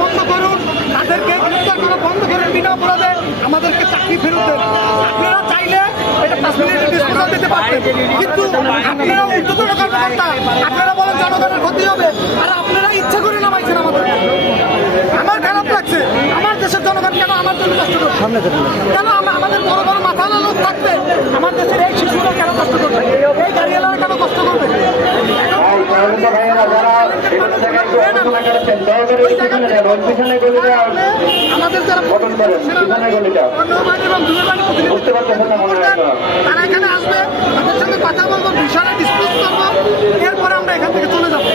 বন্ধ করুন, তাদেরকে গ্রেফতার করা বন্ধ করে বিনা অপরাধে আমাদেরকে চাকরি ফেরত দেন। আপনারা চাইলে এটা 5 মিনিটের ডিসপোজাল দিতে পারতেন, কিন্তু আপনারা উল্টো কর্মকর্তা, আপনারা বলেন জনগণের ক্ষতি হবে, আর আপনারা ইচ্ছা করে নামাইছেন আমাদের। আমার খারাপ লাগছে, আমার দেশের জনগণ কেন আমার জন্য কষ্ট করবে? কেন আমাদের বড় বড় মাথাওয়ালা লোক থাকবে আমার দেশের এই শিশুরা কেন কষ্ট করবে? এই গাড়িওয়ালারা কেন কষ্ট করবে? আমাদের যারা তারা এখানে আসবে, তাদের সঙ্গে কথা বলবো, বিষয়টা ডিসকাস করবো, এরপরে আমরা এখান থেকে চলে যাবো।